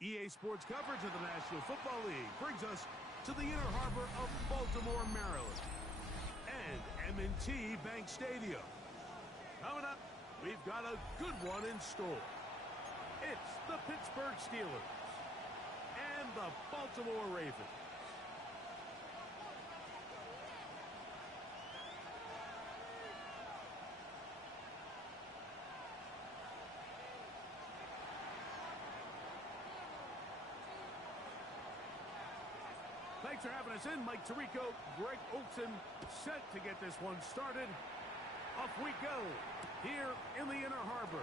EA Sports coverage of the National Football League brings us to the inner harbor of Baltimore, Maryland, and M&T Bank Stadium. Coming up, we've got a good one in store. It's the Pittsburgh Steelers and the Baltimore Ravens. Thanks for having us in. Mike Tirico, Greg Olson, set to get this one started. Off we go here in the inner harbor.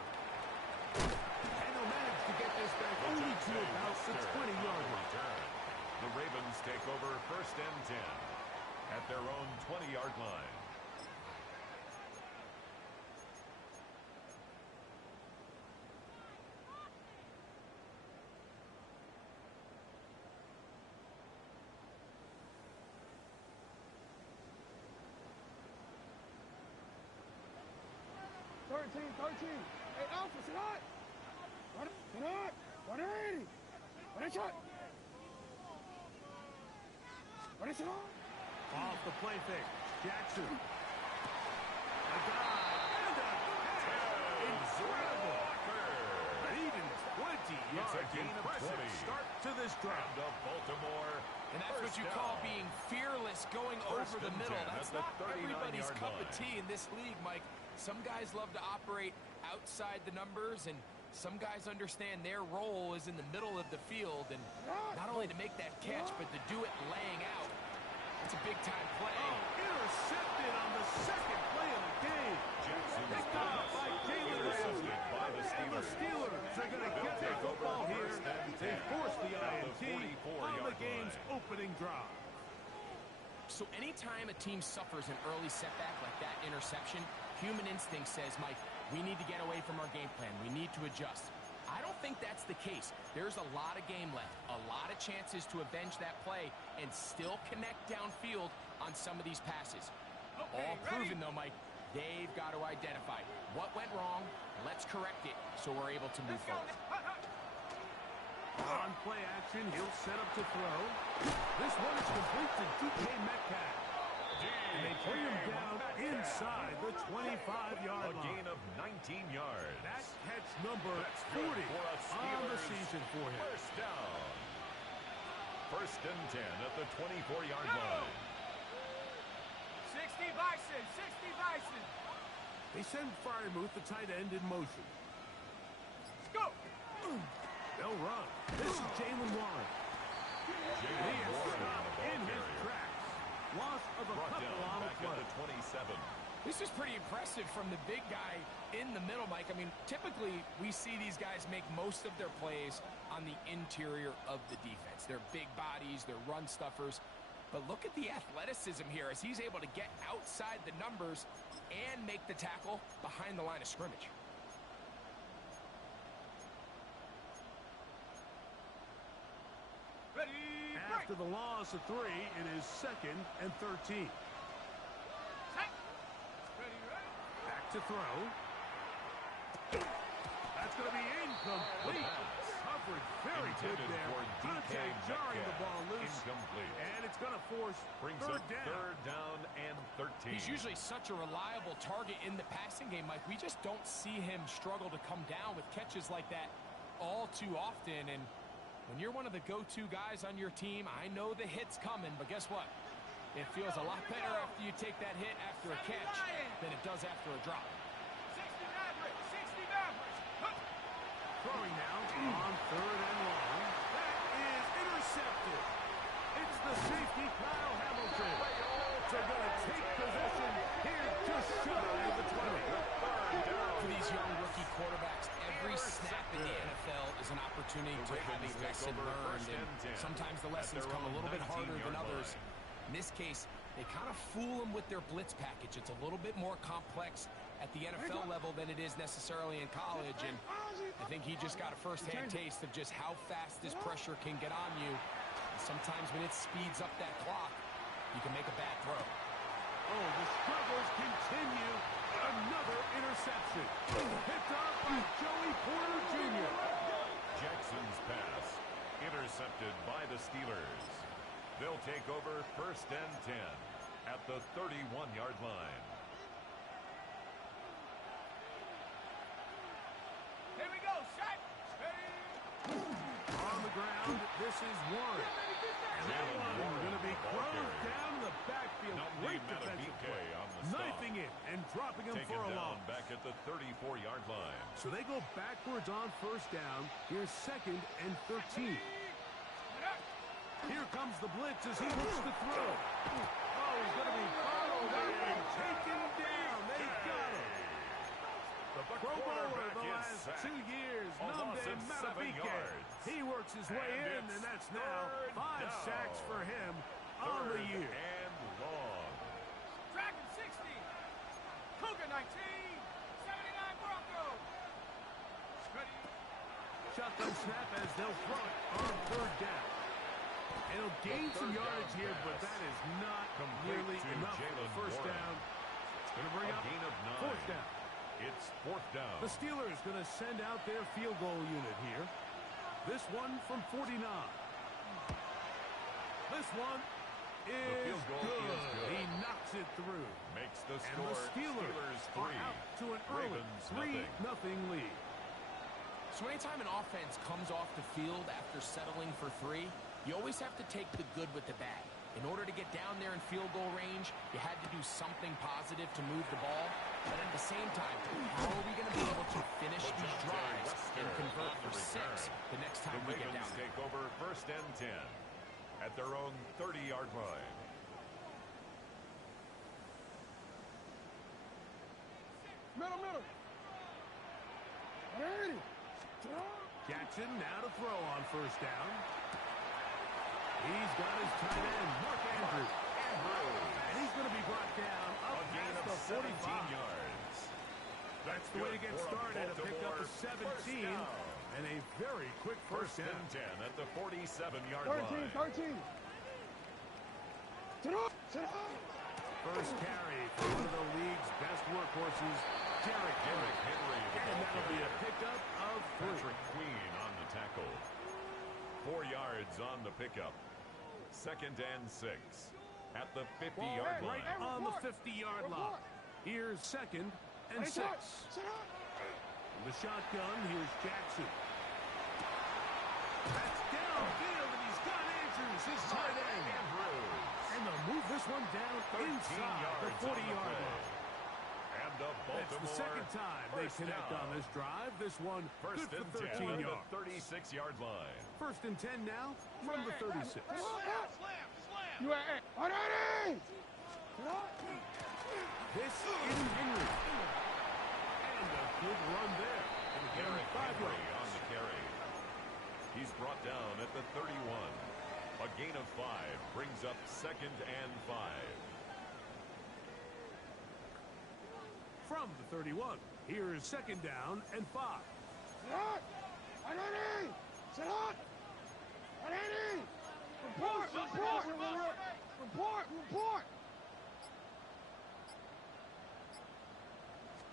And they'll manage to get this back only to about the 20-yard line. The Ravens take over 1st and 10 at their own 20-yard line. Hey, Alpha, sit on! Sit on! 180! What is shot? What is it on? Off the play fake. Jackson. A dive and a catch. Incredible. Even 20 yards. It's a gain of 20. Start to this drive. And Baltimore. And that's what you call being fearless, going over the middle. That's not everybody's cup of tea in this league, Mike. Some guys love to operate outside the numbers, and some guys understand their role is in the middle of the field, and not only to make that catch, but to do it laying out. It's a big-time play. Oh, intercepted on the second play of the game. Jackson Picked up by Jalen Ramsey. By the And the Steelers are going to get their football here. They force the INT on the game's opening drive. So anytime a team suffers an early setback like that interception, human instinct says, Mike, we need to get away from our game plan. We need to adjust. I don't think that's the case. There's a lot of game left, a lot of chances to avenge that play and still connect downfield on some of these passes. All proven, though, Mike, they've got to identify what went wrong, let's correct it so we're able to move forward. On play action, he'll set up to throw. This one is complete to DK Metcalf. And they bring him down inside the 25-yard line. A gain of 19 yards. That's catch number 40 on the season for him. First down. 1st and 10 at the 24-yard line. 60 Bison! 60 Bison! They send Freiermuth, the tight end, in motion. Let's go! They'll run. This is Jalen Warren. He is stopped in his tracks. Loss of a couple on the play. Back at the 27. This is pretty impressive from the big guy in the middle, Mike. I mean, typically we see these guys make most of their plays on the interior of the defense. They're big bodies, they're run stuffers. But look at the athleticism here as he's able to get outside the numbers and make the tackle behind the line of scrimmage. Ready, After the loss of 3, it is 2nd and 13. Back to throw. That's going to be incomplete. Coverage very good there. Contact jarring the ball loose. Incomplete. And it's going to force Brings third up down. 3rd down and 13. He's usually such a reliable target in the passing game, Mike. We just don't see him struggle to come down with catches like that all too often. And when you're one of the go-to guys on your team, I know the hit's coming, but guess what? It feels a lot better after you take that hit after a catch than it does after a drop. 60 Mavericks! 60 Mavericks! Throwing now on 3rd and long. That is intercepted. It's the safety, Kyle Hamilton. They're going to take possession here just shy of the 20. For these young rookie quarterbacks, every snap in the NFL is an opportunity to have a lesson learned. And sometimes the lessons come a little bit harder than others. In this case, they kind of fool them with their blitz package. It's a little bit more complex at the NFL level than it is necessarily in college. And I think he just got a first-hand taste of just how fast this pressure can get on you. And sometimes when it speeds up that clock, you can make a bad throw. Oh, the struggles continue. Another interception. Picked up by Joey Porter Jr. Jackson's pass Intercepted by the Steelers. They'll take over 1st and 10 at the 31-yard line. Here we go, shot. On the ground, this is Warren. And that one going to be closed down the backfield. Great defensive play. Knifing it and dropping him for a loss. Back at the 34-yard line. So they go backwards on 1st down. Here's 2nd and 13. Here comes the blitz as he looks to throw. Oh, he's going to be followed and taken down. They got him. Pro Bowler the last 2 years, Namde Matabike. He works his way in, and that's now 5 sacks for him on the year. And long. Dragon 60. Cougar 19. 79 Broncos. Shotgun snap as they'll throw it on 3rd down. And he'll gain some yardage here, but that is not nearly enough for the 1st down. It's going to bring up 4th down. It's 4th down. The Steelers going to send out their field goal unit here. This one from 49. This one is good. He knocks it through. Makes the And score. the Steelers 3. are out to an early 3-0 lead. So anytime an offense comes off the field after settling for 3, you always have to take the good with the bad. In order to get down there in field goal range, you had to do something positive to move the ball. But at the same time, how are we going to be able to finish these drives and convert for 6 the next time we get down there? Take over 1st and 10 at their own 30-yard line. Middle. 180. Jackson now to throw on 1st down. He's got his tight end, Mark Andrews. And he's going to be brought down up past the 45. Yards. That's the way to get started. To pick up a 17 and a very quick 1st down. 10 at the 47-yard line. 13. Sit up. 1st carry for one of the league's best workhorses, Derrick Henry. And that'll be a pickup of 3. Patrick Queen on the tackle. 4 yards on the pickup. 2nd and 6 at the 50-yard line. Right on the 50-yard line. Here's 2nd and 6. The shotgun, here's Jackson. That's downfield, and he's got Andrews, his tight end. And they'll move this one down inside the 40-yard line. It's the 2nd time they connect on this drive. This one good for 13 yards. 36-yard line. 1st and 10 now from the 36. You are 180. This is Henry. And a good run there. And again, 5 yards on the carry. He's brought down at the 31. A gain of 5 brings up 2nd and 5. From the 31, here is 2nd down and 5. Sit up. 180. Sit up. 180. Report.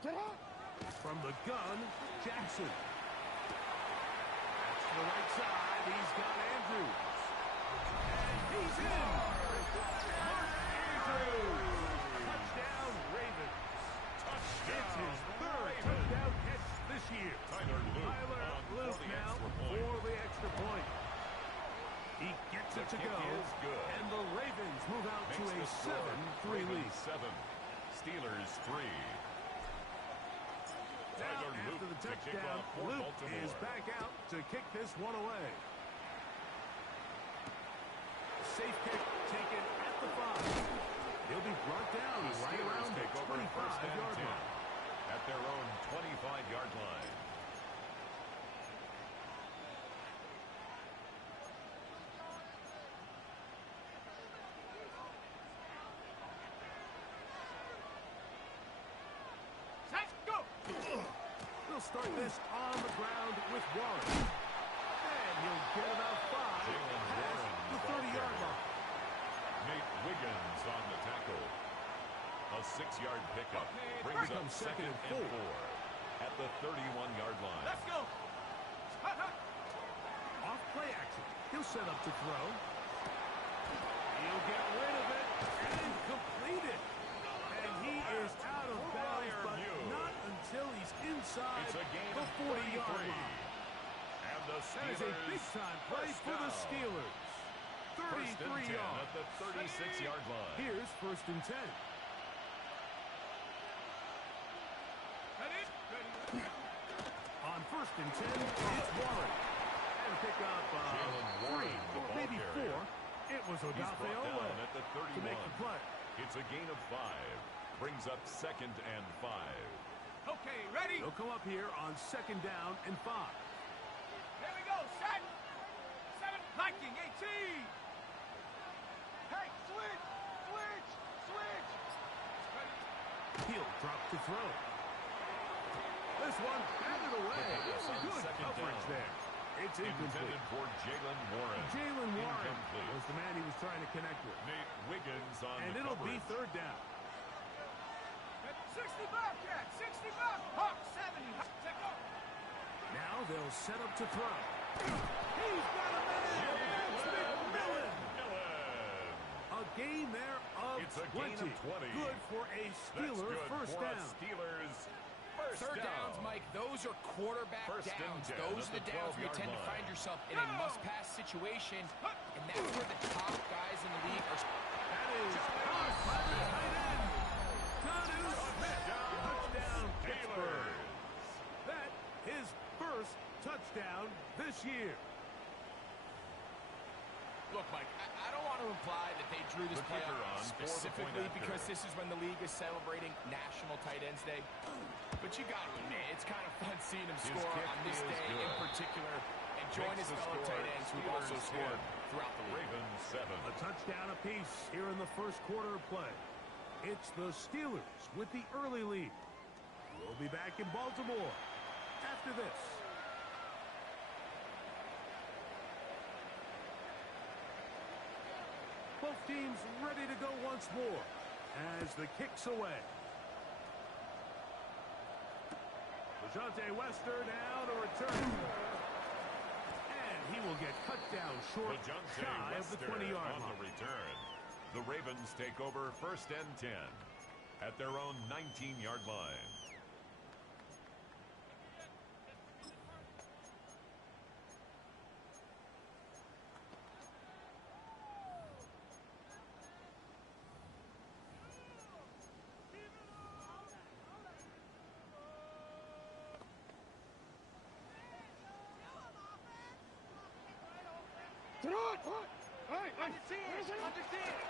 Sit up. From the gun, Jackson. That's to the right side. He's got Andrews. And he's in. Mark Andrews. Touchdown, Ravens. It's his 3rd touchdown catch this year. Tyler Luke now for the extra point. He gets it to go. And the Ravens move out to a 7-3 lead. 7. Steelers 3. Now, after the touchdown, Luke is back out to kick this one away. Safe kick taken at the 5. He'll be brought down right around the 25-yard line. At their own 25-yard line. Let's go. They'll start this on the ground with Warren. And he'll get about 5 past the 30-yard line. Nate Wiggins on the tackle. A 6-yard pickup brings up 2nd and 4 at the 31-yard line. Let's go. Off play action. He'll set up to throw. He'll get rid of it and complete it. And he is out of bounds, but not until he's inside the 40-yard line. And the That is a big-time play for the Steelers. 33 yards. At the 36-yard line. Here's 1st and 10. On 1st and 10, it's Warren. And pick up 3, maybe 4. It was Odafe-Oweh to make the play. It's a gain of 5. Brings up 2nd and 5. Okay, ready? They'll come up here on 2nd down and 5. Here we go, set. 7, Viking, 18. Hey, switch. He'll drop to throw. This one batted away. Good coverage there. It's incomplete. Intended for Jaylen Warren. Jaylen Warren Incomplete. was the man he was trying to connect with. Nate Wiggins on And the it'll be coverage. 3rd down. 65, Jack, 65. Hawk, 70. Check out. Now they'll set up to throw. He's got a man. It's McMillan. A gain there of It's a 20. gain of 20. Good for a Steeler That's good first for a down. Steelers first Third down. downs, Mike, those are quarterback First and downs. 10 Those at are the the downs where you 12-yard tend to line. find yourself in a must-pass situation, and that's where the top guys in the league are. That is caught by the tight end. Jonnu Smith. Touchdown, Pittsburgh. That his first touchdown this year. Look, Mike, I don't want to imply that they drew this The play kicker up on for the point specifically after. because this is when the league is celebrating National Tight Ends Day. But you got to admit, it's kind of fun seeing him His score kick on this is day good. in particular and join Makes his the fellow score tight ends who've also Steelers scored 10, throughout the league. Ravens 7. A touchdown apiece here in the first quarter of play. It's the Steelers with the early lead. We'll be back in Baltimore after this. Both teams ready to go once more as the kick's away. Dejounte Wester now to return. And he will get cut down short, DeJounte shy of the Wester 20-yard on line. the return. The Ravens take over 1st and 10 at their own 19-yard line.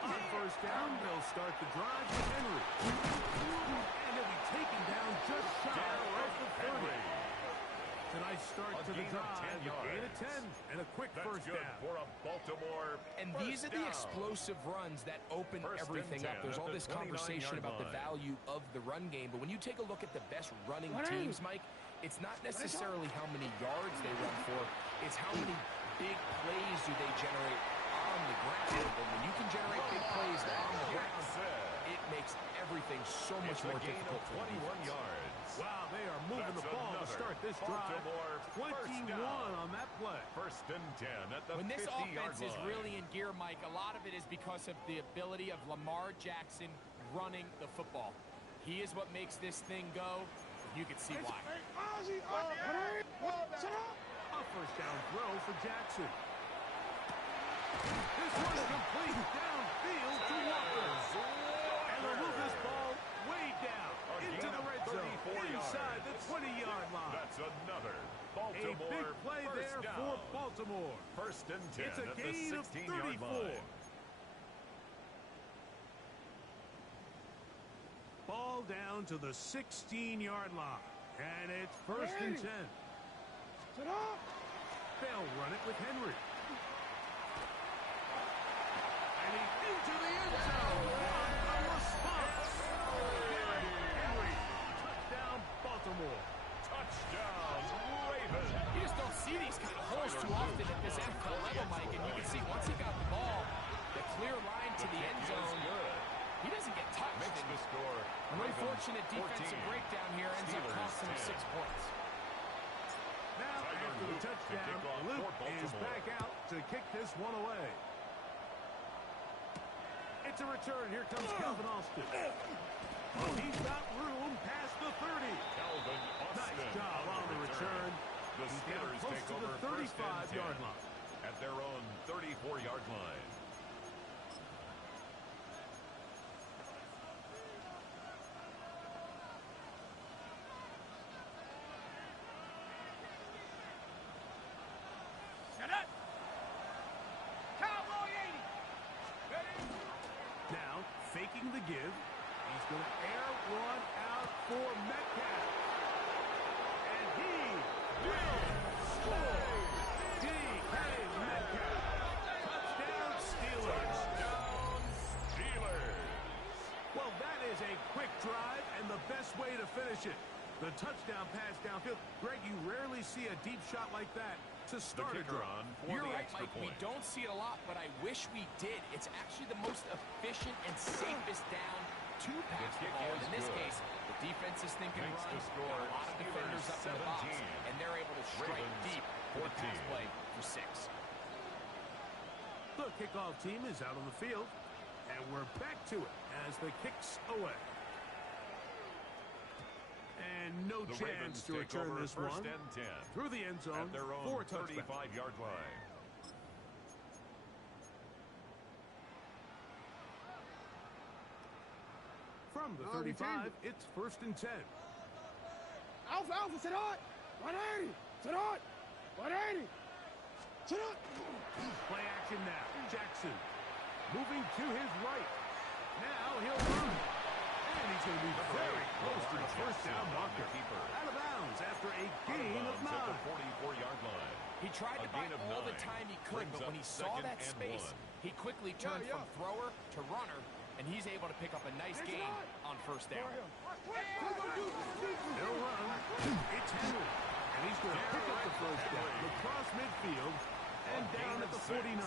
On 1st down, they'll start the drive with Henry. And he'll be taken down just shy of the 30. It's a nice start to the drive. Gain of 10 and a quick That's first good down. for a Baltimore And first these are the down. explosive runs that open First and everything 10 up. There's at all the this conversation 29-yard about the line. value of the run game, but when you take a look at the best running teams, Mike, it's not necessarily how many yards they run for, it's how many big plays do they generate on the ground. And when you can generate big plays on the ground, it makes everything so much It's a more gain difficult of for the 21 defense. yards. Wow, they are moving That's the ball to another start this drive. Baltimore first 21 down. on that play. 1st and 10 at the When this 50-yard offense line. is really in gear, Mike, a lot of it is because of the ability of Lamar Jackson running the football. He is what makes this thing go. You can see why. A first down throw for Jackson. This one's complete downfield to Walker. And they'll move this ball way down into the red zone, inside the 20-yard line. That's another A Baltimore big play first there down. for Baltimore. 1st and 10 It's a at the gain of 16-yard 34. line. Ball down to the 16-yard line. And it's 1st and 10. They'll run it with Henry. And he's into the end zone. What a response. Henry. Touchdown, Baltimore. Touchdown, Ravens. You just don't see these kind of holes too often at this NFL level, Mike. And you can see once he got the ball, the clear line to the end zone, he doesn't get touched. Makes the score. An unfortunate Ravens defensive 14. breakdown here ends up Steelers costing him 10. 6 points. Now, Tiger after after the touchdown, Luke is back out to kick this one away. It's a return. Here comes Calvin Austin. Oh, he's got room past the 30. Calvin Austin. Nice job on the return. The Steelers take to over the 35-yard line. At their own 34-yard line. Now, faking the give. He's going to air one out for Metcalf. And he will score. D.K. Metcalf. Touchdown, Steelers. Touchdown, Steelers. Well, that is a quick drive and the best way to finish it. The touchdown pass downfield. Greg, you rarely see a deep shot like that to start a drive. On for You're the right, extra Mike. point. We don't see it a lot, but I wish we did. It's actually the most efficient and safest down to pass the kick ball. is In this good. case, the defense is thinking Makes run. the score A lot of defenders up in the box, 17. and they're able to strike Ravens, deep for the pass 14. play for 6. The kickoff team is out on the field, and we're back to it as the kick's away. And no The chance Ravens to take return over this first one and 10. through the end zone At their own for a touchdown. 35-yard line. From the 35, it's first and 10. Alpha, sit on. 180. Sit on. 180. Sit on. Play action now. Jackson moving to his right. Now he'll run. And he's going to be very close to the first down marker. Out of bounds after a gain of 9. At the 44-yard line. He tried to buy all the time he could, but when he saw that space, he quickly turned from thrower to runner, and he's able to pick up a nice gain on first down. They'll run. It's Henry. And he's going to pick up the first down across midfield and down at the 49.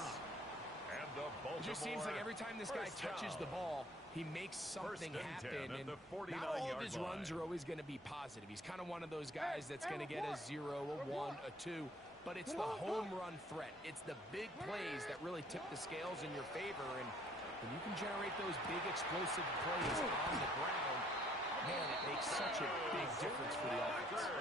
And the It just seems like every time this guy touches the ball, he makes something happen, and not all of his runs are always going to be positive. He's kind of one of those guys that's going to get a 0, a 1, a 2, but it's the home run threat. It's the big plays that really tip the scales in your favor, and when you can generate those big explosive plays on the ground, man, it makes such a big difference for the offense.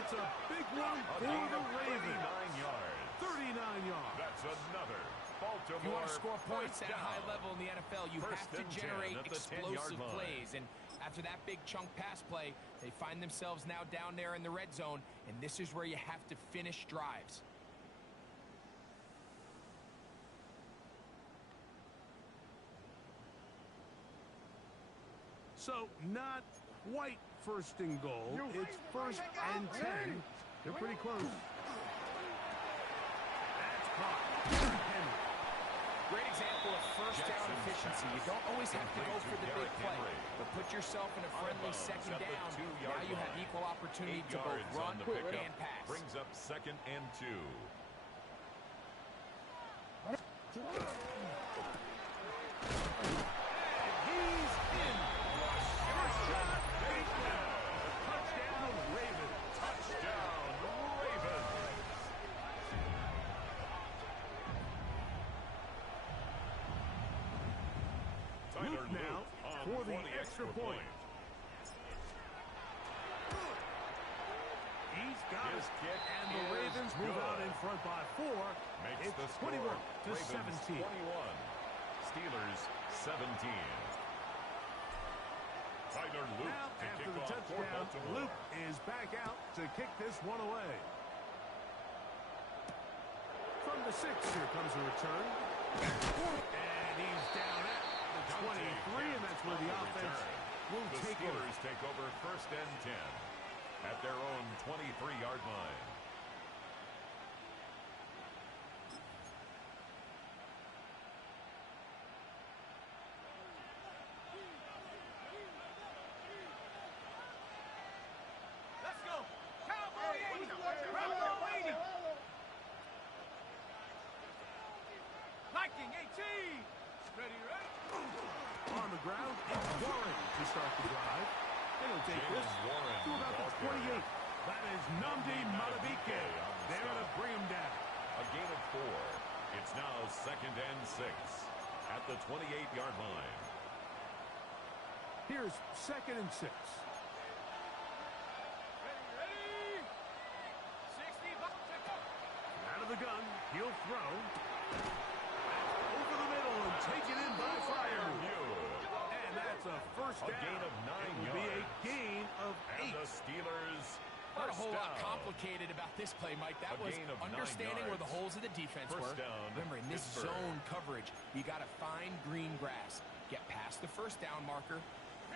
It's a big one for the Ravens. 39 yards. 39 yards. That's another Baltimore. If you want to score points first at a high down. level in the NFL, you First have to and 10 generate at the 10-yard explosive line. plays. And after that big chunk pass play, they find themselves now down there in the red zone, and this is where you have to finish drives. So not quite first and goal. It's first and 10. They're pretty close. That's caught. Henry. Great example of first down efficiency. You don't always have to go for the big play, but put yourself in a friendly second down. Now you have equal opportunity 8 to both yards run on the pickup. and pass. Brings up second and 2. He's in. First shot. Touchdown, Ravens. Touchdown, Ravens. Luke now for the extra point. He's got His it. kick And the is Ravens move good. out in front by 4. Makes It's the score 21 to Ravens 17. 21. Steelers 17. Tyler Luke Now, to after kick the off for touchdown, Baltimore. Luke is back out to kick this one away. From the 6, here comes a return. And he's down at the 23, and that's where the offense will The take over. Steelers take over first and 10 at their own 23-yard line. Let's go. Cowboy 80. Cowboy 80. Viking 18. Ready, right? On the ground, it's Warren to start the drive. And he'll take this Jalen Warren, to about the ball carrier. 28. That is Namdi Madubuike there to bring him down. A gain of 4. It's now 2nd and 6 at the 28-yard line. Here's 2nd and 6. Out of the gun, he'll throw. Over the middle and taken in by Fire. And that's a first down. A gain of 9 yards. It will be a gain of 8. And the Steelers Not a whole first lot down. complicated about this play, Mike. That was gain of 9 understanding where the yards. holes of the defense First were. down, Remember, in this Pittsburgh. zone coverage, you got to find green grass, get past the first down marker,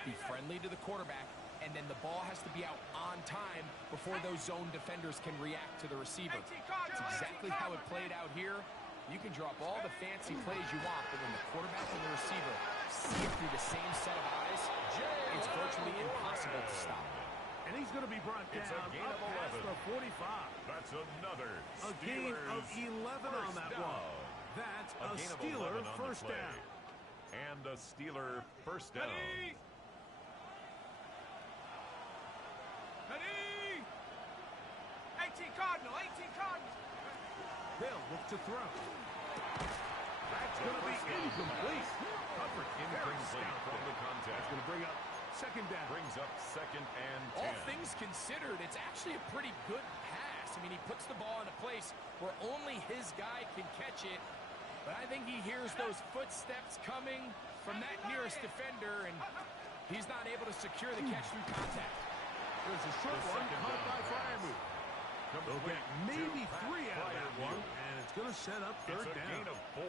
be friendly to the quarterback, and then the ball has to be out on time before those zone defenders can react to the receiver. It's exactly how it played out here. You can drop all the fancy plays you want, but when the quarterback and the receiver see it through the same set of eyes, it's virtually impossible to stop. And he's going to be brought down It's a gain up of past 11. the 45. That's another A gain of Steelers 11 on that first one. down. That's a gain of Steeler 11 on the first play. down. And a Steeler first down. Ready? 18 Cardinal, 18 Cardinal. They'll look to throw. That's going to be incomplete. Coverage very Incomplete stout from there. the contact. That's going to bring up 2nd down. Brings up 2nd and 10. All things considered, it's actually a pretty good pass. I mean, he puts the ball in a place where only his guy can catch it. But I think he hears those footsteps coming from that nearest defender, and he's not able to secure the catch through contact. There's a short The one second caught down by pass. Freiermuth. They'll get maybe 3 out of that one, and it's going to set up It's 3rd a down. gain of 4.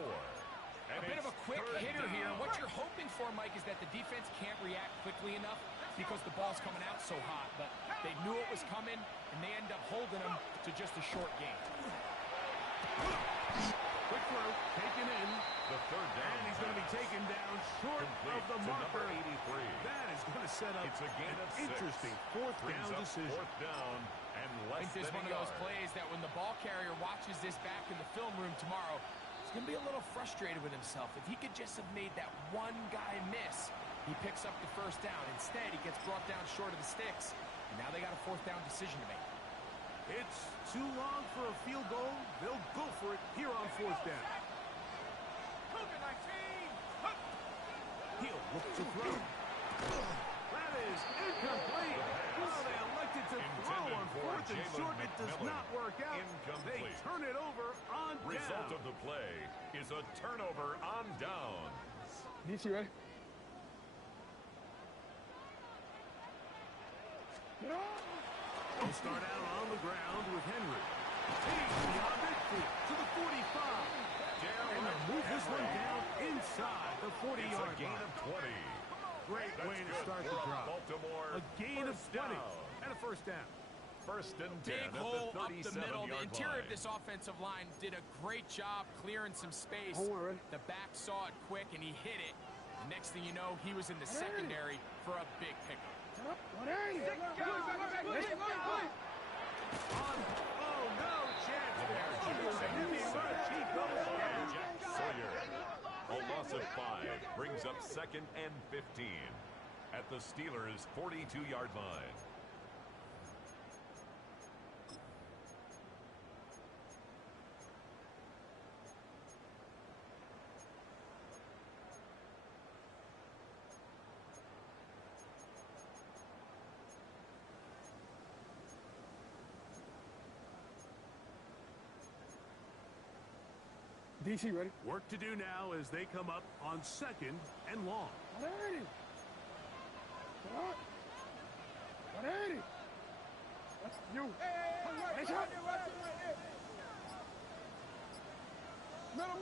And A bit of a it's quick 3rd hitter down. here. What you're hoping for, Mike, is that the defense can't react quickly enough because the ball's coming out so hot. But they knew it was coming, and they end up holding them to just a short gain. Quick throw, taken in, The 3rd down. and he's going to be pass. taken down short Complete of the to marker. number 83. That is going to set up It's a gain an of 6. interesting 4th Brings down up decision. 4th down and I less think this is than one a of those yard. plays that when the ball carrier watches this back in the film room tomorrow, he's going to be a little frustrated with himself. If he could just have made that one guy miss, he picks up the 1st down. Instead, he gets brought down short of the sticks. And now they got a 4th down decision to make. It's too long for a field goal. They'll go for it here on 4th down. Cougar 19. He'll look to throw. That is incomplete. Oh, they elected to throw Intended on for 4th and Jalen short. It does McMillan. not work out. They Incomplete. turn it over on Result down. of the play is a turnover on downs. DC, ready? Get on. They'll start out on the ground with Henry. He's beyond midfield to the 45. And they'll move this one down inside the It's a 40-yard gain line. of 20. Great That's way to good start the for drive. Baltimore. A gain of First 20 down. and a 1st down. 1st and 10 Big at hole the up the middle. The 37-yard interior line. of this offensive line did a great job clearing some space. Hold on, ready? The back saw it quick, and he hit it. The next thing you know, he was in the secondary for a big pickup. 180. Oh, no chance there. Under the heavy rush, he goes down. Jack Sawyer. A loss of 5 brings up 2nd and 15 at the Steelers' 42-yard line. DC, ready? Work to do now as they come up on 2nd and long. 180. Get on. 180. That's you. Hey, shot. Middle.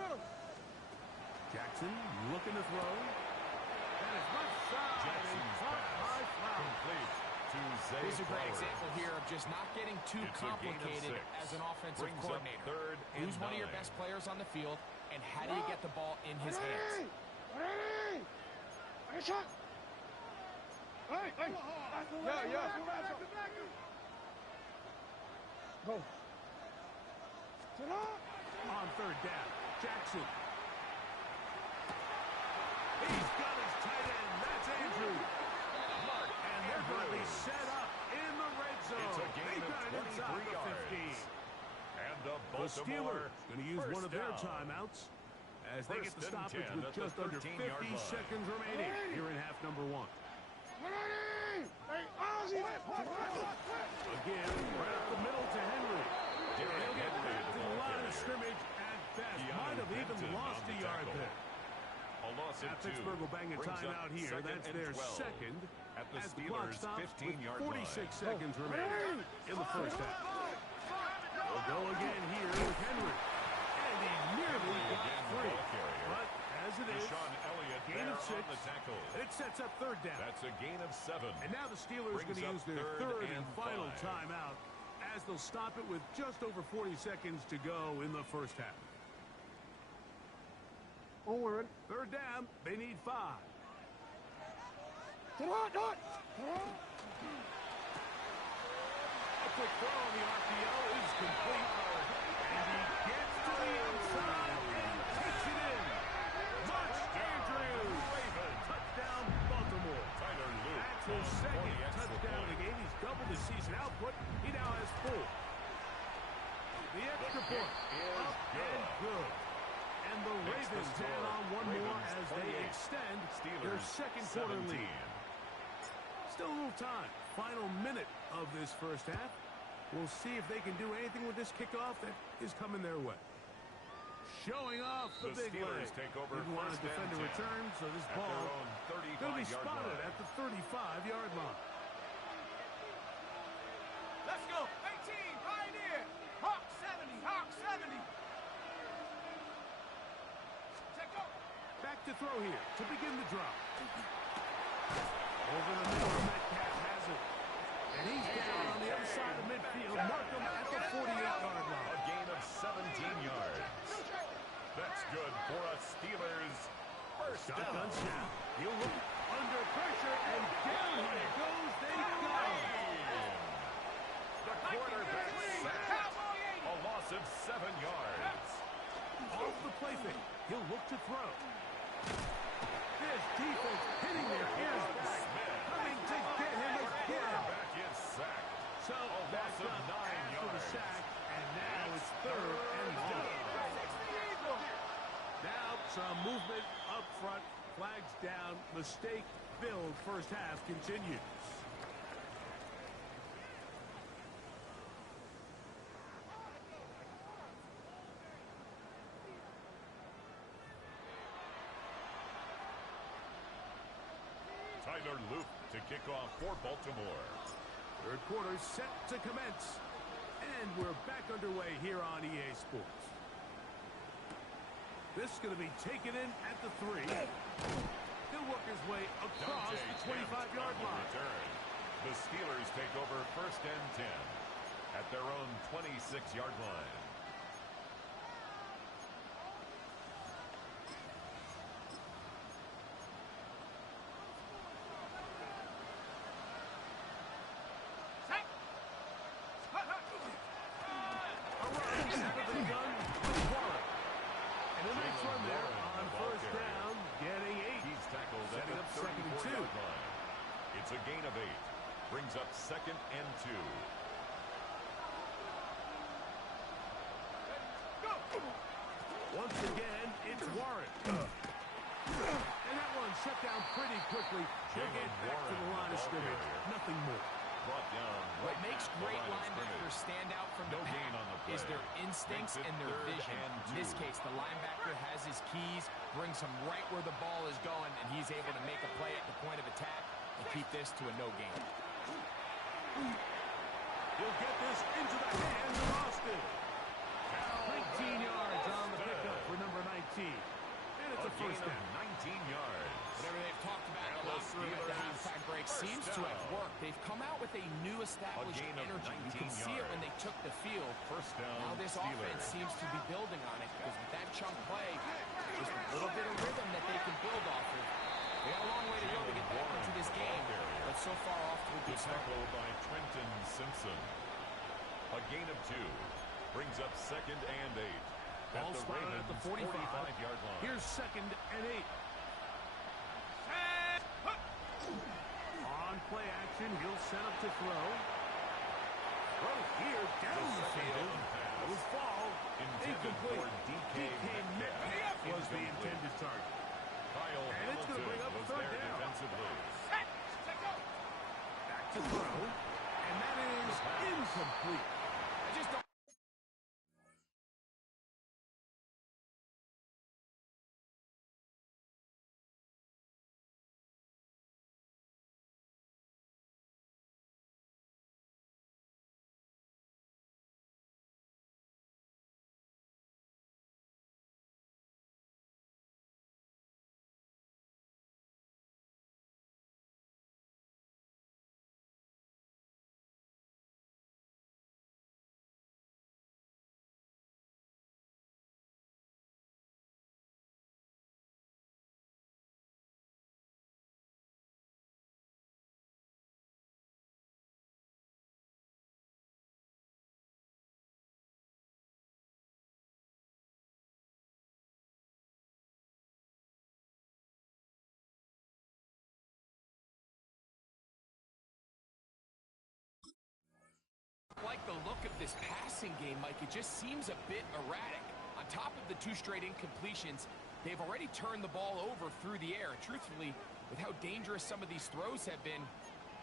Jackson looking to throw. That is left side. Jackson's and caught by pass Flowers. complete to Zay This is a great Flowers. example here of just not getting too It's a gain of complicated 6. as an offensive Brings up coordinator. 3rd and Who's one of your 9. best players on the field, and how do you get the ball in his hands? 180. Hey, shot. Hey. Yeah. Go. Get on. On 3rd down, Jackson. He's got his tight end. That's Andrew. And they're going to be set up in the red zone. It's a gain They've of Steelers going to use one of their timeouts as they get the stoppage with just under 50 seconds remaining here in half number 1. Again, right up the middle to Henry. He'll get back to the line of scrimmage at best. Might have even lost a yard there. Pittsburgh will bang a timeout here. That's their second. As the clock stops with 46 seconds remaining in the first half. We'll go again here with Henry. And he nearly got free. But as it is, gain of 6. It sets up third down. That's a gain of 7. And now the Steelers are going to use their third and final timeout as they'll stop it with just over 40 seconds to go in the first half. Third down, they need 5. A quick throw on the RPO is complete. And he gets to the outside and takes it in. Mark Andrews. Touchdown, Baltimore. That's his second touchdown of the game. He's doubled his season output. He now has 4. The extra point. Up and good. And the Ravens add on one more as they extend their second quarter lead. Still a little time. Final minute of this first half. We'll see if they can do anything with this kickoff that is coming their way. Showing off the big play. Didn't want to defend a return, so this ball will be spotted at the 35-yard line. Let's go. 18, Pioneer. Hawk 70, Hawk 70. Back to throw here to begin the drop. Over the middle, Metcalf has it. And he's down on the other side of midfield. Markham at the 48-yard line. A gain of 17 yards. That's good for a Steelers first down. Shotgun snap. He'll look under pressure, and down he goes. They go. The quarterback sacked. A loss of 7 yards. Off the play fake. He'll look to throw. This defense hitting their ears back, coming to get him again. Back is sacked. So back up after the sack, and now it's third and long. Now some movement up front, flags down, mistake filled first half continues. Tyler Luke to kick off for Baltimore. Third quarter set to commence. And we're back underway here on EA Sports. This is going to be taken in at the 3. He'll work his way across the 25-yard line. The Steelers take over first and 10 at their own 26-yard line. It's a gain of 8. Brings up second and 2. Once again, it's Warren. And that one shut down pretty quickly. She'll get back to the line of scrimmage. Nothing more. Brought down. What makes great linebackers stand out from the pack is their instincts and their vision. In this case, the linebacker has his keys, brings him right where the ball is going, and he's able to make a play at the point of attack and keep this to a no gain. He'll get this into the hands of Austin. 19 yards on the pickup for number 19. And it's a first down. 19 yards. Whatever they've talked about in the locker room at the halftime break seems to have worked. They've come out with a new established energy. You can see it when they took the field. First down. Now this offense seems to be building on it because with that chunk play, just a little bit of rhythm that they can build off of. They got a long way to go to get back into this game, but so far off to a good start. Tackled by Trenton Simpson. A gain of 2. Brings up second and 8. Ball spotted at the 45-yard line. Here's second and 8. On play action, he'll set up to throw. Throw here down the field. Will fall. Intended for DK Metcalf was the intended target. Kyle And it's going to bring up a was third there down. defensively. Back to throw. And that is incomplete. I just don't. Like the look of this passing game, Mike, it just seems a bit erratic. On top of the 2 straight incompletions, they've already turned the ball over through the air. Truthfully, with how dangerous some of these throws have been,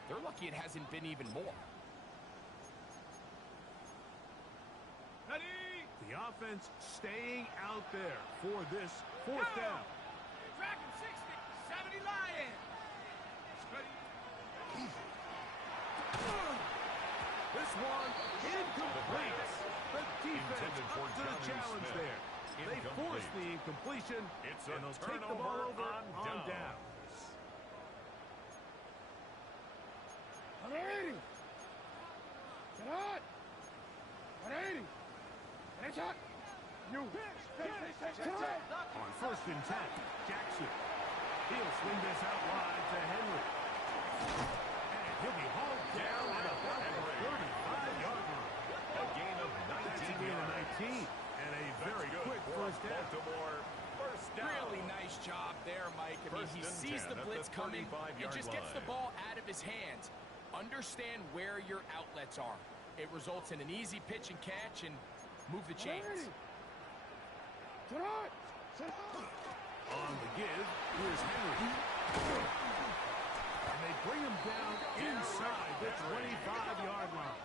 they're lucky it hasn't been even more. The offense staying out there for this 4th down. Dragon 60, 70 Lion. This one incomplete. The defense up to the challenge there. They force the incompletion, and they'll take the ball over on downs. 180. Get on. 180. And a shot. You. On 1st and 10, Jackson. He'll swing this out wide to Henry. And he'll be hauled down at about the 35-yard line. A gain of 19 yards. 19. And a very quick first down. Baltimore first down. Really nice job there, Mike. I mean, he sees the blitz coming and just gets the ball out of his hands. Understand where your outlets are. It results in an easy pitch and catch and move the chains. Sit on. On the give, here's Henry. And they bring him down inside the 25-yard line.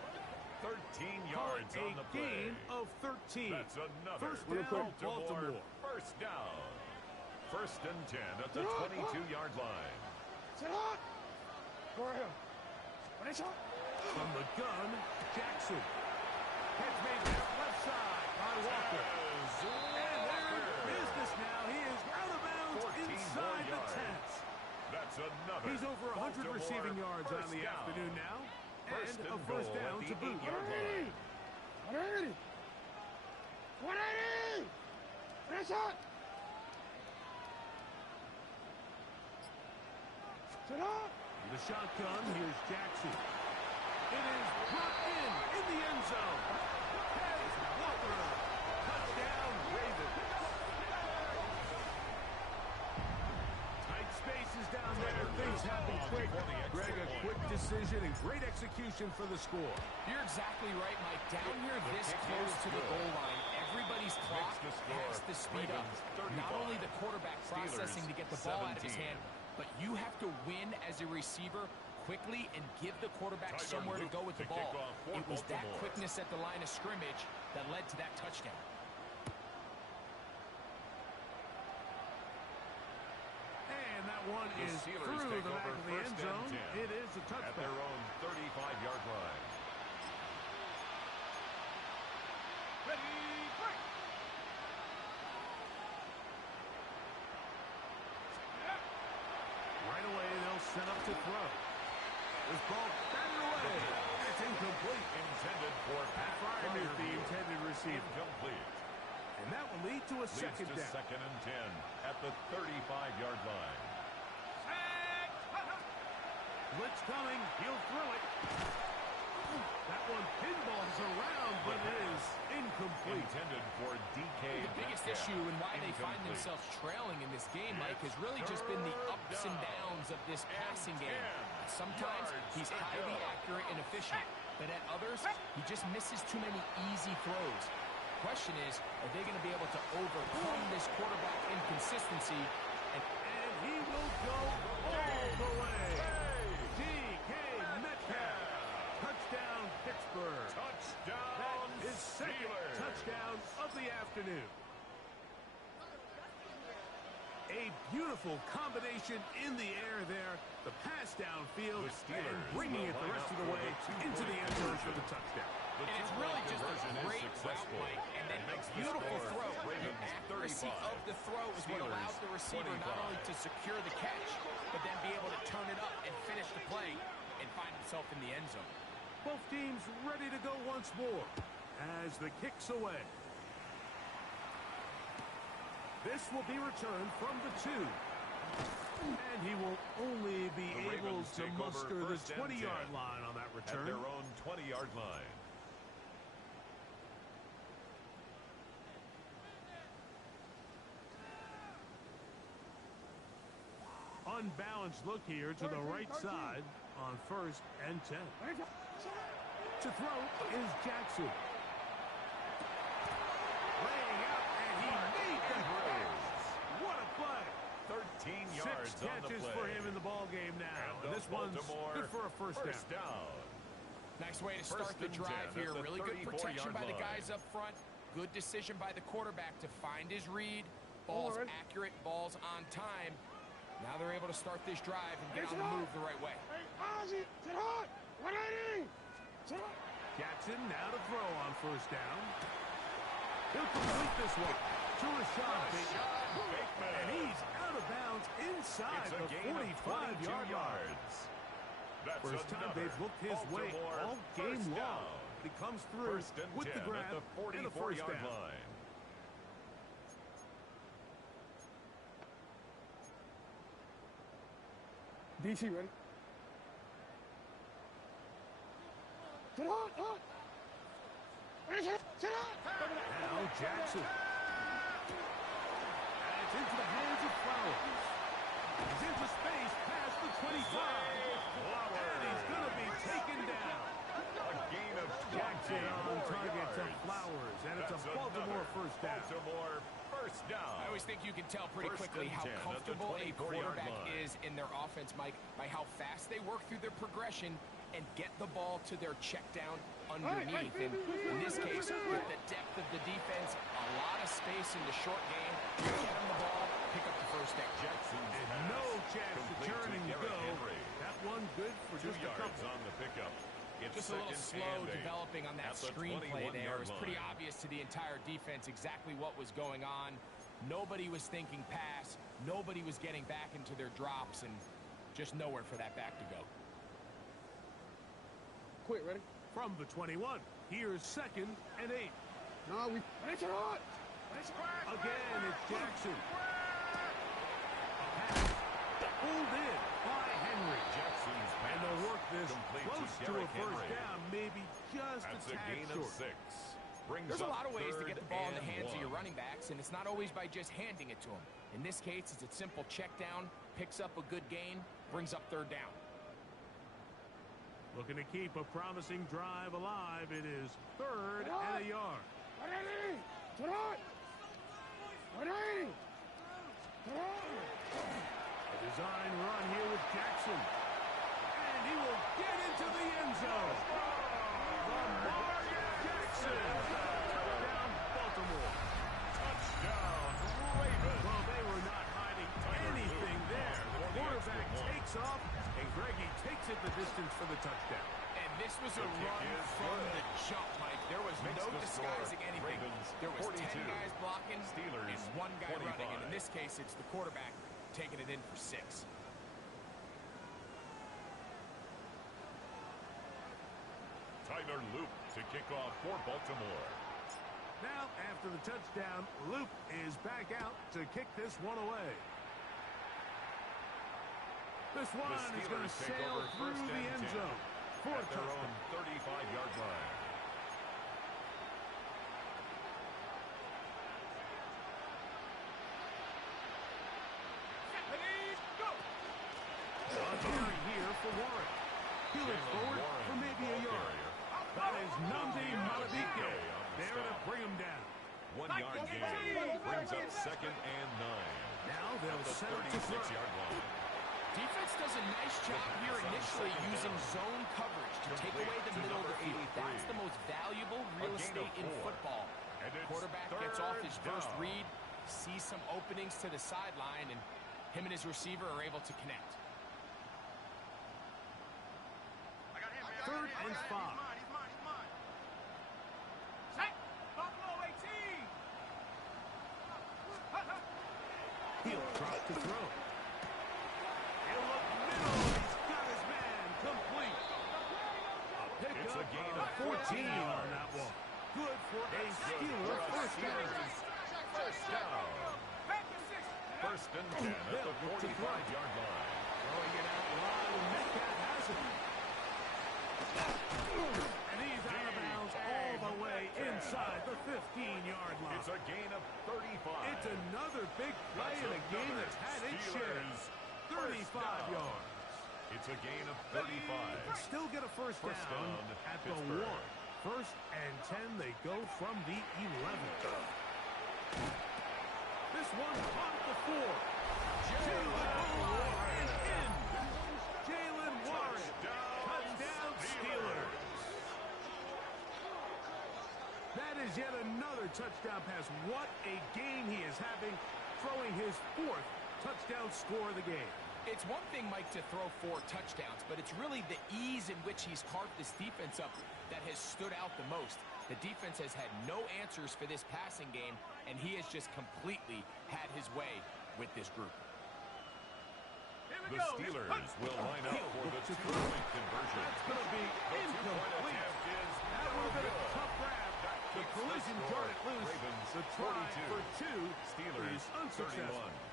13 yards on the play. Gain of 13. That's another First down, Baltimore. First down. 1st and 10 at the 22-yard line. Sit on. Go ahead. When it's up. From the gun, Jackson. Catch made there, left side by Walker. And there business now. He is out of bounds inside the 10s. That's another. He's over 100 receiving yards on the afternoon now. And a first down to boot. 180. 180. 180. When it's up. Sit on. The shotgun, here's Jackson. It is brought in the end zone. Here's Walker. Touchdown, Ravens. Tight spaces down there. Things happen quick. Greg, a quick decision and great execution for the score. You're exactly right, Mike. Down here this close to the goal line, everybody's clock has to speed up. Not only the quarterback processing to get the ball out of his hand, but you have to win as a receiver quickly and give the quarterback somewhere to go with the ball. It was that quickness at the line of scrimmage that led to that touchdown. And that one is through the back of the end zone. It is a touchdown. At their own 35-yard line. Ready, break. Right away, they'll set up to throw. This ball batted away. It's incomplete. Intended for Pat Ryan is the intended receiver. Incomplete. And that will lead to a second down. Second and 10 at the 35-yard line. Blitz coming. He'll throw it. That one pinballs around, but it is incomplete. Intended for DK. The biggest issue and why they find themselves trailing in this game, Mike, has really just been the ups and downs of this passing game. Sometimes he's highly accurate and efficient, but at others, he just misses too many easy throws. question is, are they going to be able to overcome this quarterback inconsistency? And he will go all the way. DK Metcalf. Touchdown, Pittsburgh. Touchdown, That is second Steelers. touchdown of the afternoon. A beautiful combination in the air there. The pass downfield and bringing it the rest of the way into the end zone for the touchdown. And it's really just a great route, Mike, and then a beautiful throw. The accuracy of the throw is what allows the receiver not only to secure the catch, but then be able to turn it up and finish the play and find himself in the end zone. Both teams ready to go once more as the kick's away. This will be returned from the 2. And he will only be able to muster the 20-yard line on that return. At their own 20-yard line. Unbalanced look here to the right side on 1st and 10. To throw is Jackson. Laying out, and he made the catch. What a play. 13 yards 6 catches for him in the ball game now. And this one's good for a first down. Nice way to start the drive here. Really good protection by the guys up front. Good decision by the quarterback to find his read. Balls accurate, balls on time. Now they're able to start this drive and get on the move the right way. Jackson now to throw on first down. He'll complete this one to Rashad Bateman. And he's out of bounds inside the 45-yard line. First time they've looked his way all game long. He comes through with the grab and a first down. DC ready? Sit on! Now Jackson. And it's into the hands of Flowers. He's into space past the 25. And he's going to be taken down. A gain of Jackson on target to Flowers. And it's a Baltimore first down. Baltimore first down. I always think you can tell pretty quickly how comfortable a quarterback is in their offense, Mike, by how fast they work through their progression and get the ball to their check down underneath. And in this case, with the depth of the defense, a lot of space in the short game, get them the ball, pick up the first down. Jackson's And no chance to turn and go. That one good for 2 just a yards couple. on the pickup. It's Just a little second slow and 8 developing on that at the screenplay there. It was 21-yard pretty line. obvious to the entire defense exactly what was going on. Nobody was thinking pass. Nobody was getting back into their drops, and just nowhere for that back to go. Quick, ready? From the 21, here's 2nd and 8. No, we... Again, it's Jackson. A pass pulled in by Henry. Jackson's And they'll work this complete close to a Derrick first Henry. down, maybe just That's a a tad gain short. of 6. Brings There's a up lot of ways to get the ball in the 3rd hands of and your 1. running backs, and it's not always by just handing it to them. In this case, it's a simple check down, picks up a good gain, brings up 3rd down. Looking to keep a promising drive alive. It is 3rd and a yard. A design run here with Jackson. And he will get into the end zone. Lamar Jackson. Touchdown, Baltimore. Touchdown, Ravens. Well, they were not hiding anything there. The quarterback takes off, and Greggy takes it the distance for the touchdown. And this was a The kick run is from good. the jump, Mike. There was Makes no the score. disguising anything. Ravens, There was 42. 10 guys blocking Steelers, and 1 guy 25. running. And in this case, it's the quarterback taking it in for 6. Tyler Loop to kick off for Baltimore. Now, after the touchdown, Luke is back out to kick this one away. This one is going to Steelers take sail over through first the and end 10 zone for a at their touchdown. own 35-yard line. A carry here for Warren. He looks Jalen forward Warren, for maybe a ball yard. carrier. That is Namdi Malavike there to bring him down. 1 yard gain brings up 2nd and 9. Now they'll The set up to throw. 36-yard line. Defense does a nice job here initially using zone coverage to take away the middle of the field. That's the most valuable real estate in football. Quarterback gets off his first read, sees some openings to the sideline, and him and his receiver are able to connect. 3rd and 5. He'll drop to throw. He'll look middle. He's got his man complete. A It's a gain pickup of of 14 on that one. Good for a Steeler first down. First down. 1st and 10 at the 45-yard line. Throwing it out wide, and Metcalf has it. And he's out of bounds all the way inside the 15-yard line. It's a gain of 35. It's another big play in a game that's had its shares. 35 yards. It's a gain of 35. Still get a first down at the 1. 1st and 10, they go from the 11. This one caught at the 4. Jalen Warren in. Jalen Warren. Touchdown Steelers. That is yet another touchdown pass. What a game he is having, throwing his 4th touchdown score of the game. It's one thing, Mike, to throw 4 touchdowns, but it's really the ease in which he's carved this defense up that has stood out the most. The defense has had no answers for this passing game, and he has just completely had his way with this group. The Steelers will line up for the 2-point conversion. That's going to be incomplete. That would have been a tough grab. The collision jarred it loose. The try for 2 Steelers is unsuccessful. 31.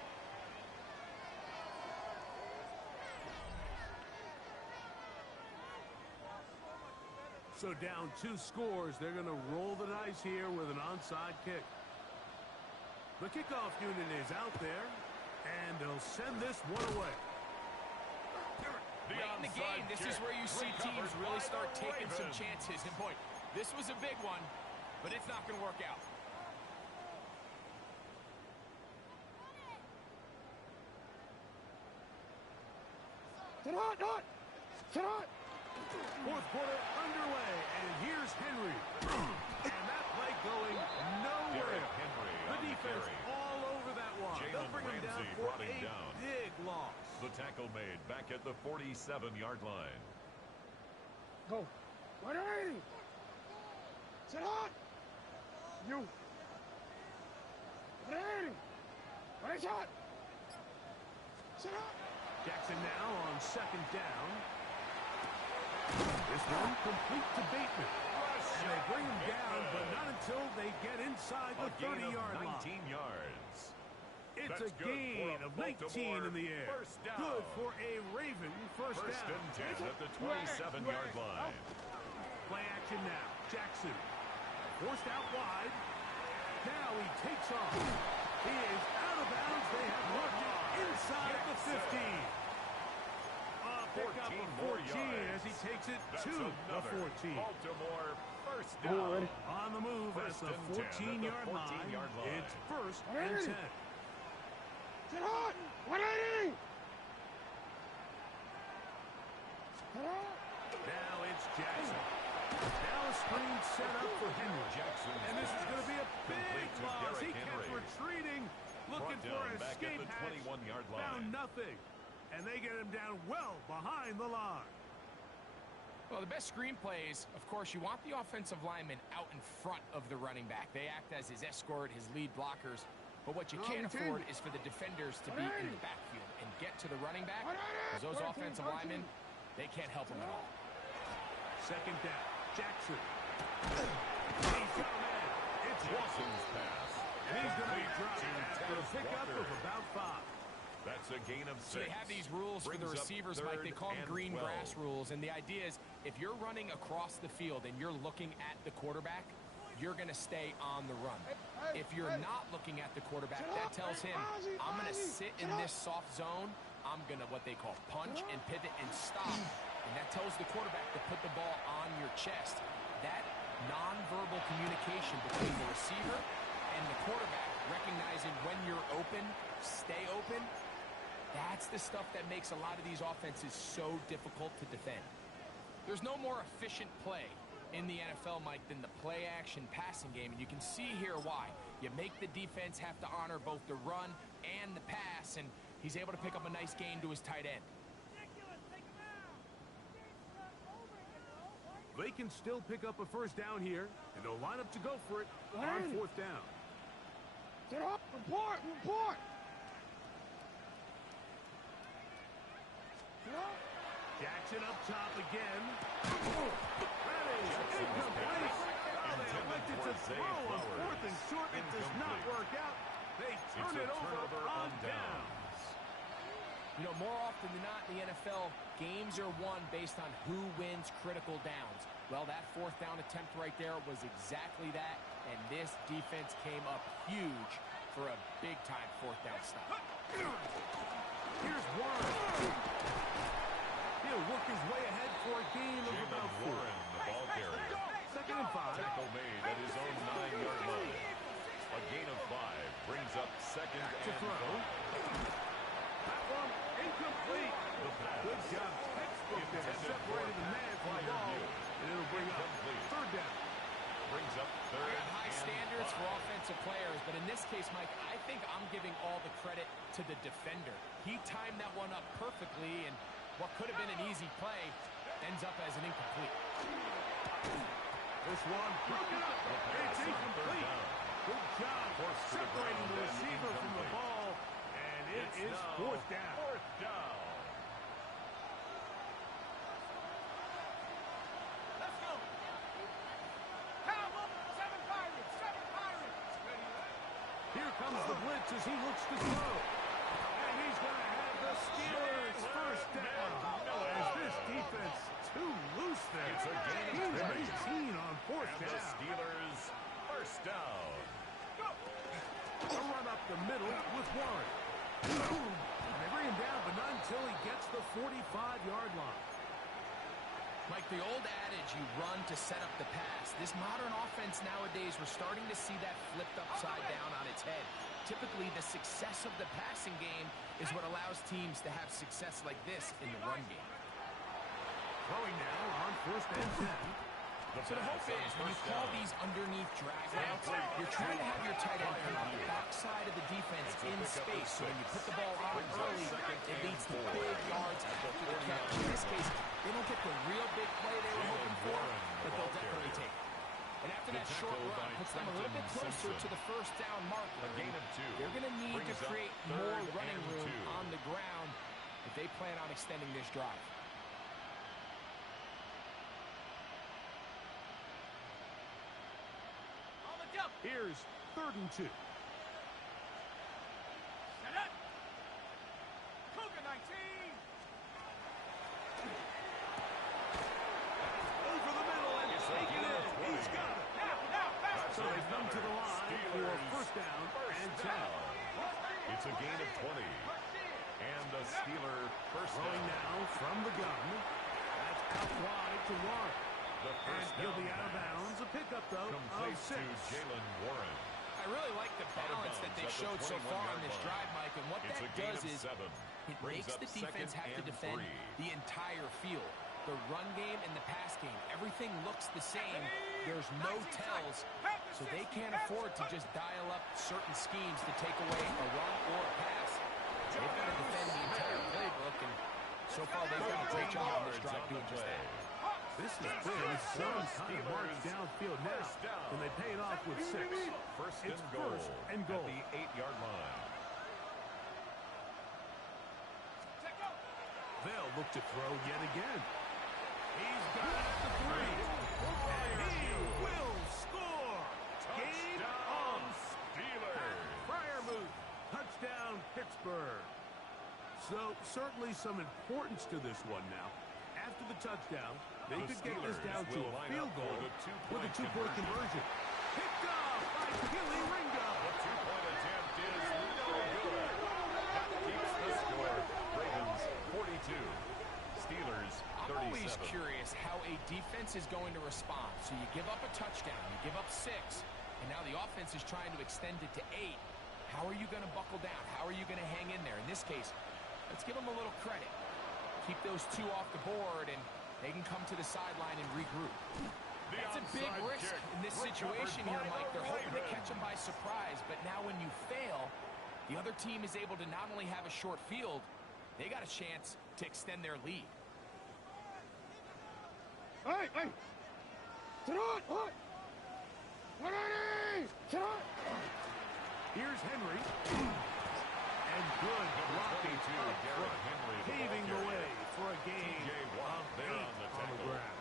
So down 2 scores, they're going to roll the dice here with an onside kick. The kickoff unit is out there, and they'll send this one away. Late in the game, this is where you see teams really start taking some chances. And boy, this was a big one, but it's not going to work out. Sit hot! 4th quarter underway, and here's Henry. And that play going nowhere. The defense all over that one. They'll bring him down for a big loss. The tackle made back at the 47-yard line. Go. 180. Sit hot. You. 180. 180 shot. Sit hot. Jackson now on 2nd down. This one complete to Bateman. And they bring him down, but not until they get inside the 30-yard line. 19 yards. It's a gain of 19 in the air. Good for a Raven first down. 1st and 10 at the 27-yard line. Play action now. Jackson forced out wide. Now he takes off. He is out of bounds. They have worked it inside the 15. Pick up a 14 as he takes it to the 14. Baltimore first down. On the move at the 14-yard line. It's 1st and 10. Sit hot. 180. Now it's Jackson. Now a screen set up for Henry. Jackson. And this is going to be a big loss. He kept retreating, looking for an escape hatch. 21-yard line. Found nothing. And they get him down well behind the line. Well, the best screenplays, of course, you want the offensive lineman out in front of the running back. They act as his escort, his lead blockers. But what you can't afford is for the defenders to be in the backfield and get to the running back. Because those offensive linemen, they can't help him at all. 2nd down. Jackson. He's got a man. It's Watson's pass. And he's going to be dropped after a pickup of about 5. That's a gain of 6. So they have these rules for the receivers, Mike. They call them green grass rules. And the idea is if you're running across the field and you're looking at the quarterback, you're going to stay on the run. If you're not looking at the quarterback, that tells him, I'm going to sit in this soft zone. I'm going to what they call punch and pivot and stop. And that tells the quarterback to put the ball on your chest. that nonverbal communication between the receiver and the quarterback, recognizing when you're open, stay open, that's the stuff that makes a lot of these offenses so difficult to defend. There's no more efficient play in the NFL, Mike, than the play-action passing game, and you can see here why. You make the defense have to honor both the run and the pass, and he's able to pick up a nice gain to his tight end. They can still pick up a first down here, and they'll line up to go for it on fourth down. Get up! Report! Report! Get up! Jackson up top again. That is incomplete. Oh, they elected to throw on fourth and short. It does not work out. They turn it over on downs. You know, more often than not in the NFL, games are won based on who wins critical downs. Well, that fourth down attempt right there was exactly that, and this defense came up huge for a big-time fourth down stop. Here's Warren. He'll work his way ahead for a gain of about 4. Warren, the ball carrier. 2nd and 5. Tackle made at his own 9-yard line. A gain of 5 brings up 2nd To and throw. 5. That one incomplete. Good job. Textbook there. Separated the man from the ball. And it'll bring up 3rd down. Brings up I 3rd got high standards for offensive players, but in this case, Mike, I think I'm giving all the credit to the defender. He timed that one up perfectly, and what could have been an easy play ends up as an incomplete. This one broken up. It's incomplete. Good job separating the receiver from the ball, and it is 4th down. 4th down. Let's go! Count them! 7 Pirates! 7 Pirates! Here comes the blitz as he looks to throw. And he's going to have the Steelers first down. As this defense too loose there. It's a gain of 18 on 4th And the down. Steelers first down. A run up the middle with Warren. And they bring him down, but not until he gets the 45-yard line. Like the old adage, you run to set up the pass. This modern offense nowadays, we're starting to see that flipped upside down on its head. Typically, the success of the passing game is what allows teams to have success like this in the run game. Throwing now on 1st and 10. So the hope is when you call these underneath drag routes, you're trying to have your tight end come on the backside of the defense in space. So when you put the ball on early, it leads to big yards after the catch. In this case, they don't get the real big play they were hoping for, but they'll definitely take it. And after that short run puts them a little bit closer to the first down marker. A gain of 2. They're going to need to create more running room on the ground if they plan on extending this drive. Here's 3rd and 2. Set up! Cougar 19! Over the middle and taken it. He's got it. Now! So they come to the line for 1st down and 10. It's a gain of 20. And a Steeler first Throwing down. now from the gun. That's out wide to Warren. The And first he'll be down out of pass. bounds. A pickup, though, Complete of to 6. Jalen Warren. I really like the balance that they showed so far on this drive, Mike, and what It's that a gain does of is 7. it Brings makes up the defense 2nd have to and defend 3. the entire field. The run game and the pass game, everything looks the same. There's no tells, so they can't afford to just dial up certain schemes to take away a run or a pass. They've got to defend the entire playbook, and so far they've done a great job on this drive doing just that. This has been some kind of march downfield now, and they pay it off with 6. First It's and goal. 1st and goal. At the 8-yard line. They'll look to throw yet again. He's got it at the 3. And he will score. Game on. Steelers. Fryermuth. Touchdown, Pittsburgh. So certainly some importance to this one now. After the touchdown, they could get this down to a field goal with a 2-point conversion. Picked off by Gilly Ringo. The 2-point attempt is no good. That keeps the score. Ravens 42. Steelers I'm 37. always always curious how a defense is going to respond. So you give up a touchdown, you give up 6, and now the offense is trying to extend it to 8. How are you going to buckle down? How are you going to hang in there? In this case, let's give them a little credit. Keep those 2 off the board, and they can come to the sideline and regroup. That's a big risk in this situation here, Mike. They're hoping to catch them by surprise, but now when you fail, the other team is able to not only have a short field, they got a chance to extend their lead. Hey, hey! Sit on! What? Here's Henry. And good blocking up front, paving the way for a gain of 8 on the ground.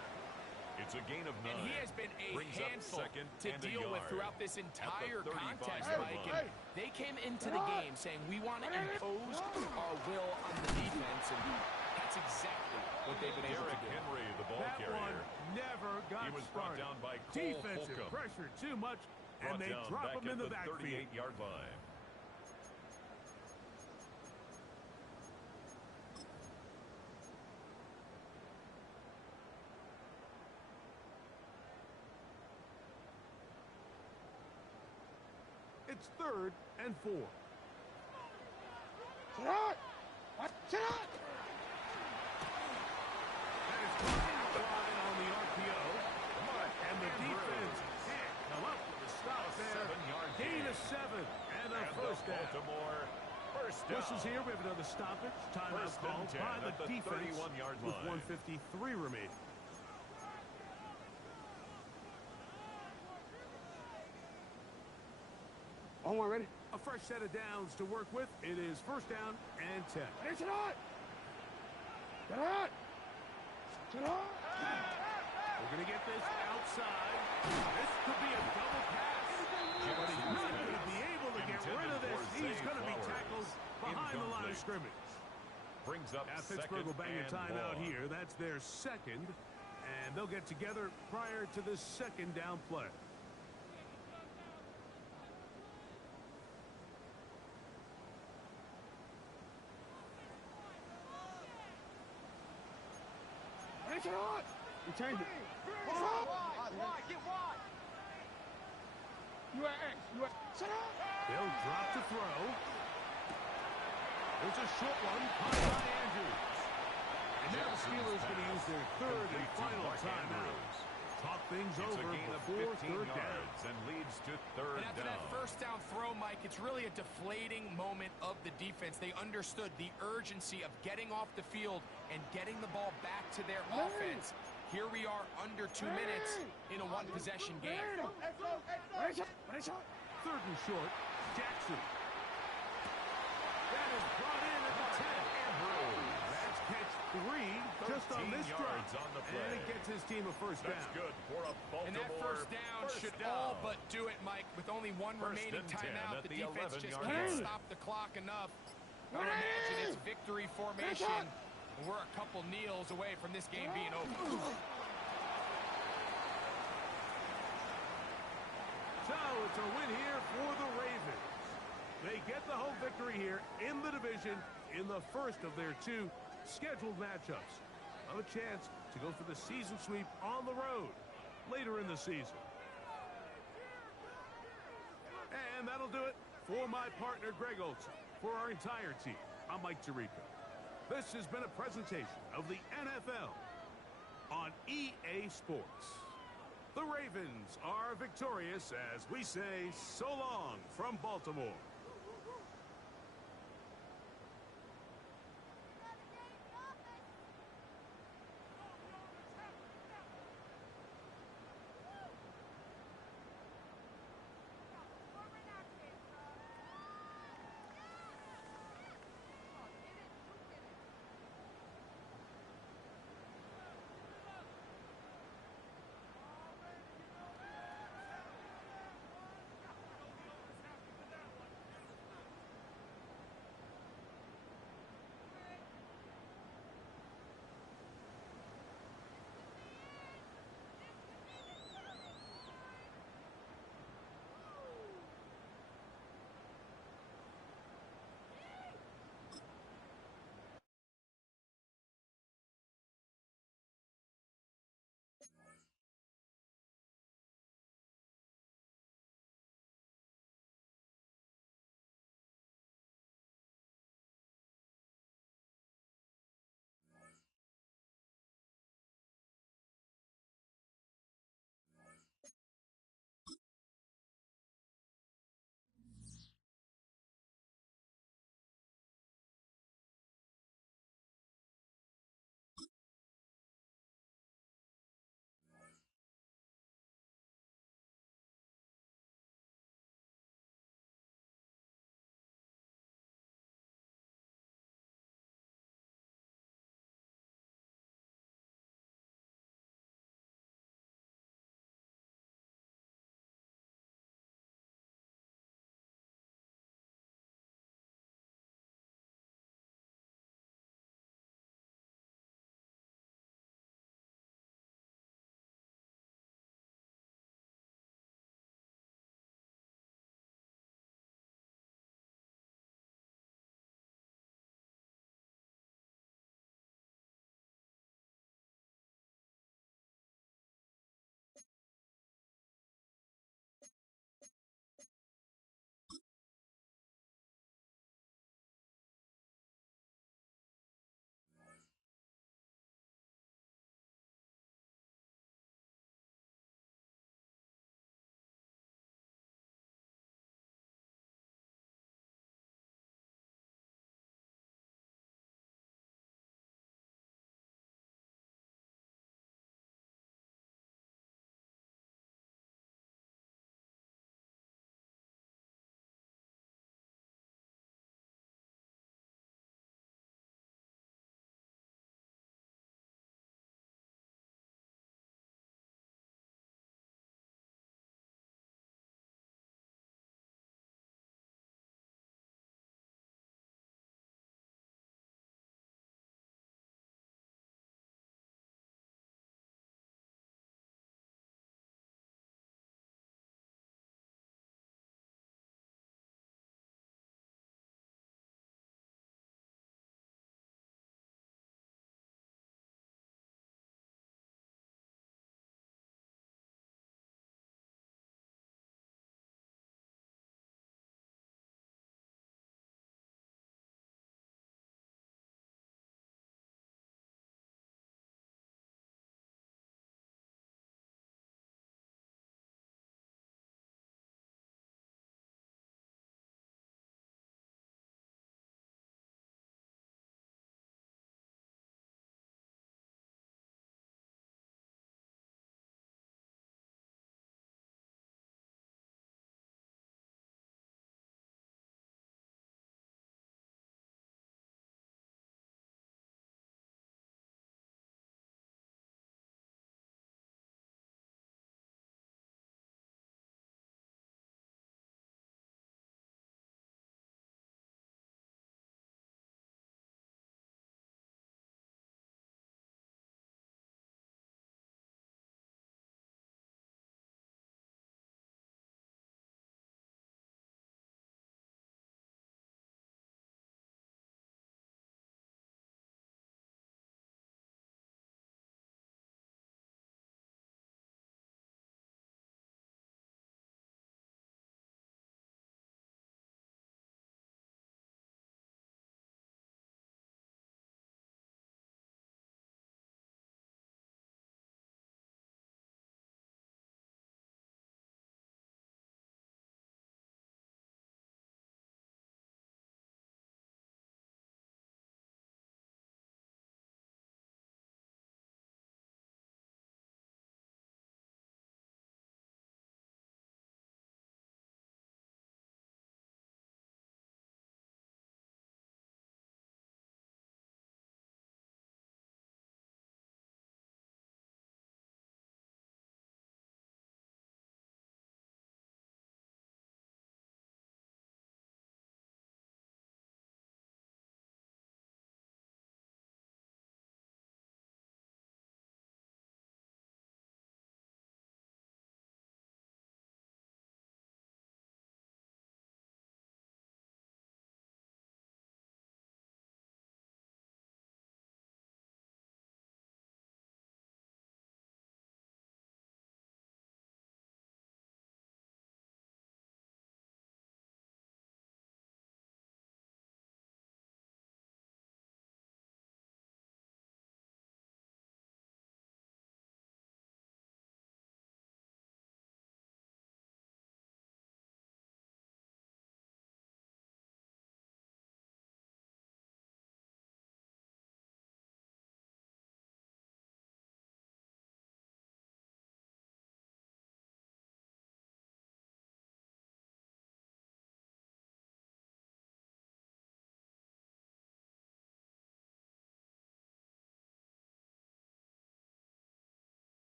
It's a gain of 9. And he has been a handful to deal with throughout this entire contest, Mike. And they came into the game saying, we want to impose our will on the defense, and that's exactly what they've been able to do. Henry, the ball carrier. One never got He was brought started. down by Cole Defensive Holcomb. pressure too much, and they drop him in the backfield. 38-yard line. It's 3rd and 4. Sit on! What? Sit on! That is flying on the RPO. And the defense can't come up with a stop there. 7-yard Gain of 7 and a first down. Baltimore first down. This is here. We have another stoppage. Timeout First and called 10 by the at the defense 31-yard with line. 1:53 remaining. On one, ready? A fresh set of downs to work with. It is 1st down and 10. Ready, sit on! Sit on! Sit on! We're going to get this outside. This could be a double pass. But he's not going to be able to get rid of this. He's going to be tackled behind the line of scrimmage. Brings up Now Pittsburgh will bang a timeout here. That's their 2nd. And they'll get together prior to this 2nd down play. Ready, sit on! We changed it. Wide, get wide. Sit on! They'll drop to throw. There's a short one caught by Andrews. And now the Steelers going to use their 3rd and final timeout. Talk things It's over a gain of before 15 3rd down. yards and leads to 3rd And after down. that first down throw, Mike, it's really a deflating moment of the defense. They understood the urgency of getting off the field and getting the ball back to their offense. Here we are under 2 minutes in a one-possession game. Ready, shot! 3rd and short. Jackson. That is brought in at the 10. That's catch 3 just on this drive. On the play. And it gets his team a first down. That's good for a Baltimore And that first down should all but do it, Mike. With only one First remaining and 10 timeout, at the the defense just 11-yard can't line. stop the clock enough. I would imagine it's victory formation. And we're a couple kneels away from this game being over. So it's a win here for the Ravens. They get the home victory here in the division in the first of their 2 scheduled matchups. Have a chance to go for the season sweep on the road later in the season. And that'll do it for my partner Greg Olson. For our entire team, I'm Mike Tirico. This has been a presentation of the NFL on EA Sports. The Ravens are victorious as we say so long from Baltimore.